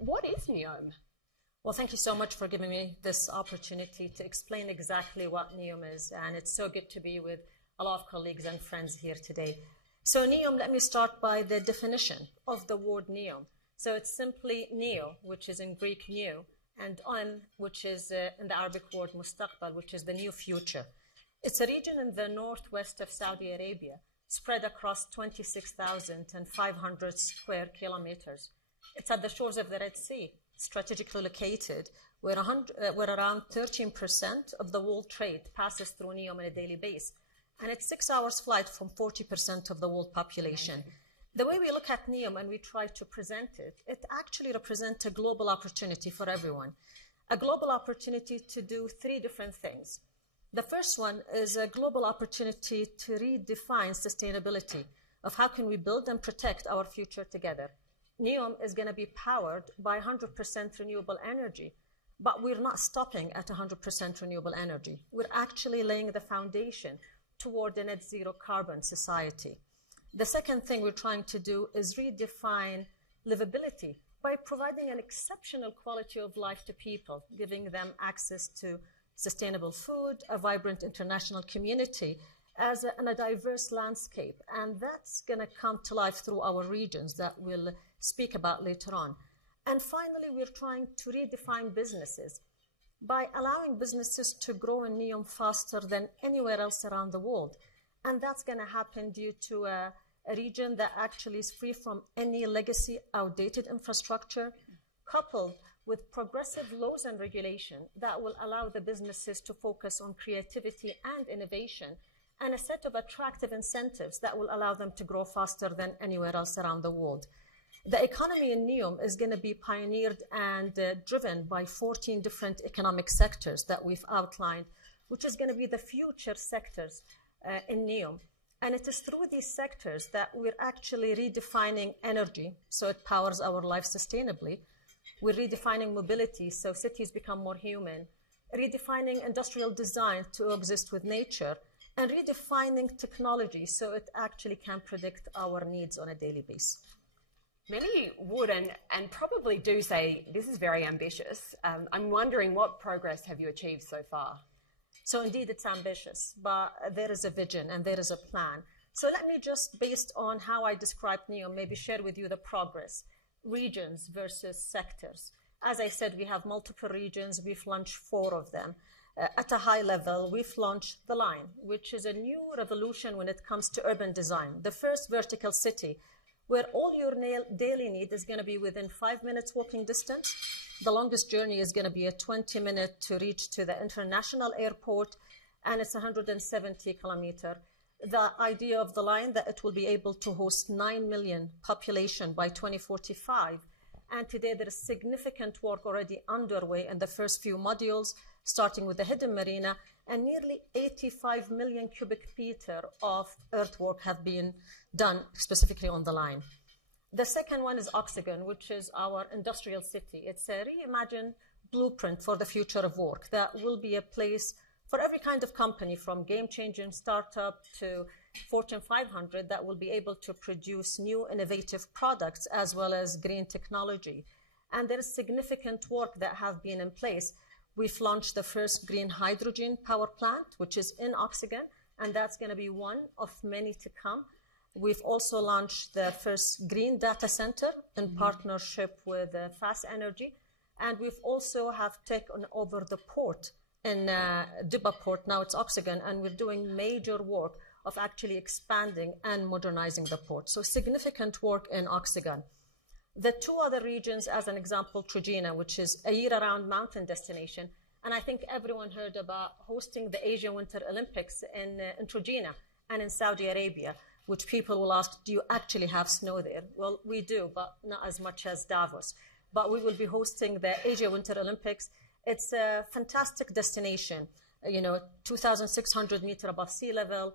What is NEOM? Well, thank you so much for giving me this opportunity to explain exactly what NEOM is. And it's so good to be with a lot of colleagues and friends here today. So NEOM, let me start by the definition of the word NEOM. So it's simply neo, which is in Greek new, and on, which is in the Arabic word mustaqbal, which is the new future. It's a region in the northwest of Saudi Arabia, spread across 26,500 square kilometers. It's at the shores of the Red Sea, strategically located, where around 13% of the world trade passes through NEOM on a daily basis. And it's 6 hours flight from 40% of the world population. The way we look at NEOM and we try to present it, it actually represents a global opportunity for everyone. A global opportunity to do three different things. The first one is a global opportunity to redefine sustainability of how can we build and protect our future together. NEOM is going to be powered by 100% renewable energy, but we're not stopping at 100% renewable energy. We're actually laying the foundation toward a net zero carbon society. The second thing we're trying to do is redefine livability by providing an exceptional quality of life to people, giving them access to sustainable food, a vibrant international community, and a diverse landscape. And that's going to come to life through our regions that we'll speak about later on. And finally, we're trying to redefine businesses by allowing businesses to grow in NEOM faster than anywhere else around the world. And that's going to happen due to a region that actually is free from any legacy, outdated infrastructure, coupled with progressive laws and regulation that will allow the businesses to focus on creativity and innovation, and a set of attractive incentives that will allow them to grow faster than anywhere else around the world. The economy in NEOM is going to be pioneered and driven by 14 different economic sectors that we've outlined, which is going to be the future sectors in NEOM. And it is through these sectors that we're actually redefining energy, so it powers our life sustainably. We're redefining mobility, so cities become more human, redefining industrial design to exist with nature, and redefining technology so it actually can predict our needs on a daily basis. Many would and probably do say this is very ambitious. I'm wondering, what progress have you achieved so far? So indeed, it's ambitious, but there is a vision and there is a plan. So let me just, based on how I described NEOM, maybe share with you the progress, regions versus sectors. As I said, we have multiple regions. We've launched 4 of them. At a high level, we've launched The Line, which is a new revolution when it comes to urban design. The first vertical city where all your daily need is going to be within 5 minutes walking distance. The longest journey is going to be a 20-minute to reach to the international airport, and it's 170 kilometers. The idea of The Line that it will be able to host 9 million population by 2045. And today there is significant work already underway in the first few modules, starting with the hidden marina, and nearly 85 million cubic meter of earthwork have been done specifically on The Line. The second one is Oxygen, which is our industrial city. It's a reimagined blueprint for the future of work that will be a place for every kind of company, from game-changing startup to Fortune 500, that will be able to produce new innovative products as well as green technology. And there is significant work that have been in place. We've launched the first green hydrogen power plant, which is in Oxygen, and that's going to be one of many to come. We've also launched the first green data center in partnership with Fast Energy, and we've also have taken over the port in Dibba port. Now it's Oxygen, and we're doing major work of actually expanding and modernizing the port. So significant work in Oxygen. The 2 other regions, as an example, Trojena, which is a year-round mountain destination. And I think everyone heard about hosting the Asian Winter Olympics in Trojena and in Saudi Arabia, which people will ask, do you actually have snow there? Well, we do, but not as much as Davos. But we will be hosting the Asia Winter Olympics. It's a fantastic destination, 2,600 meters above sea level,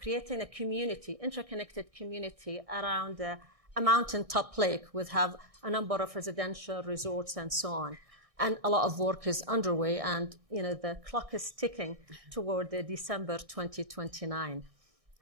creating a community, interconnected community around a mountaintop lake with have a number of residential resorts and so on. And a lot of work is underway, and the clock is ticking toward December 2029.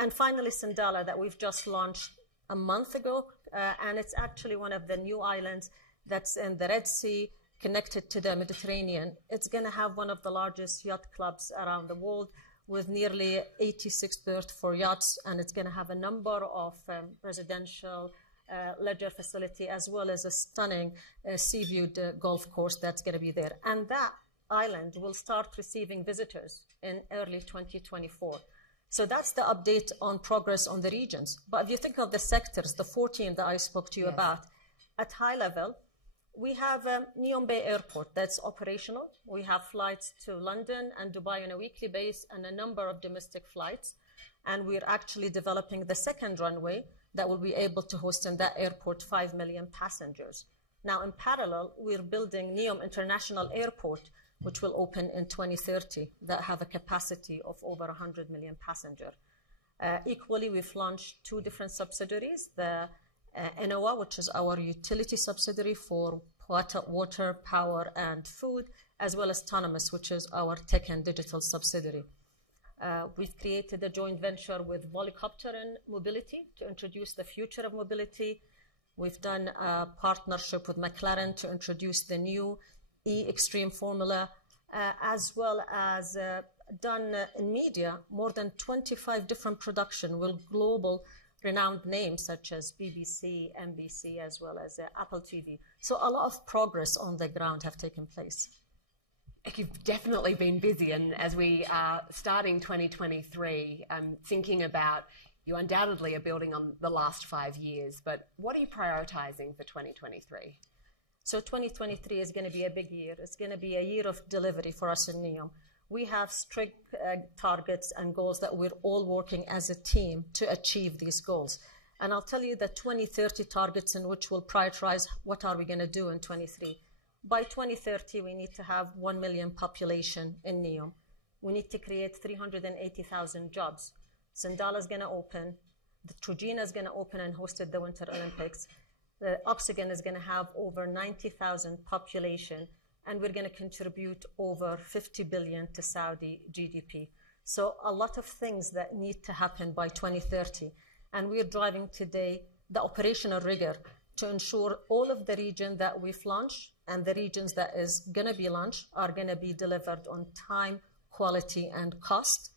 And finally, Sindala, that we've just launched a month ago, and it's actually one of the new islands that's in the Red Sea, connected to the Mediterranean. It's going to have one of the largest yacht clubs around the world, with nearly 86 berths for yachts, and it's going to have a number of residential leisure facility, as well as a stunning sea-viewed golf course that's going to be there. And that island will start receiving visitors in early 2024. So that's the update on progress on the regions. But if you think of the sectors, the 14 that I spoke to you about, at high level, we have NEOM Bay Airport that's operational. We have flights to London and Dubai on a weekly basis and a number of domestic flights. And we're actually developing the second runway that will be able to host in that airport 5 million passengers. Now, in parallel, we're building NEOM International Airport, which will open in 2030, that have a capacity of over 100 million passengers. Equally, we've launched 2 different subsidiaries, the NEOM, which is our utility subsidiary for water, power, and food, as well as Autonomous, which is our tech and digital subsidiary. We've created a joint venture with Volicopter in mobility to introduce the future of mobility. We've done a partnership with McLaren to introduce the new E-Extreme formula, as well as done in media more than 25 different production with global renowned names such as BBC, NBC, as well as Apple TV. So a lot of progress on the ground have taken place. You've definitely been busy, and as we are starting 2023, thinking about, you undoubtedly are building on the last 5 years, but what are you prioritising for 2023? So 2023 is going to be a big year. It's going to be a year of delivery for us in NEOM. We have strict targets and goals that we're all working as a team to achieve these goals. And I'll tell you the 2030 targets in which we'll prioritize what are we going to do in 23. By 2030, we need to have 1 million population in NEOM. We need to create 380,000 jobs. Sindala is going to open. The Trojena is going to open and hosted the Winter Olympics. The Oxygen is going to have over 90,000 population, and we're going to contribute over 50 billion to Saudi GDP. So a lot of things that need to happen by 2030. And we're driving today the operational rigor to ensure all of the region that we've launched and the regions that is going to be launched are going to be delivered on time, quality, and cost.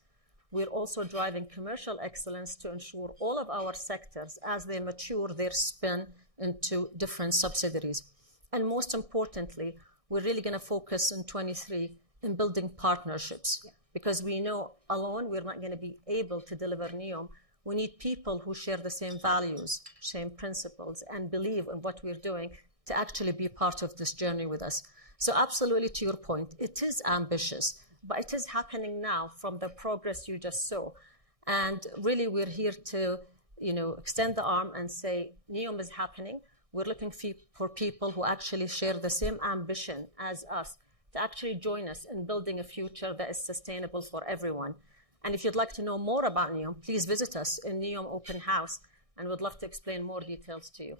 We're also driving commercial excellence to ensure all of our sectors, as they mature, their spin into different subsidiaries. And most importantly, we're really going to focus in 23 in building partnerships, because we know alone we're not going to be able to deliver NEOM. We need people who share the same values, same principles, and believe in what we're doing to actually be part of this journey with us. So absolutely, to your point, it is ambitious, but it is happening now from the progress you just saw. And really, we're here to, extend the arm and say, NEOM is happening. We're looking for people who actually share the same ambition as us to actually join us in building a future that is sustainable for everyone. And if you'd like to know more about NEOM, please visit us in NEOM Open House, and we'd love to explain more details to you.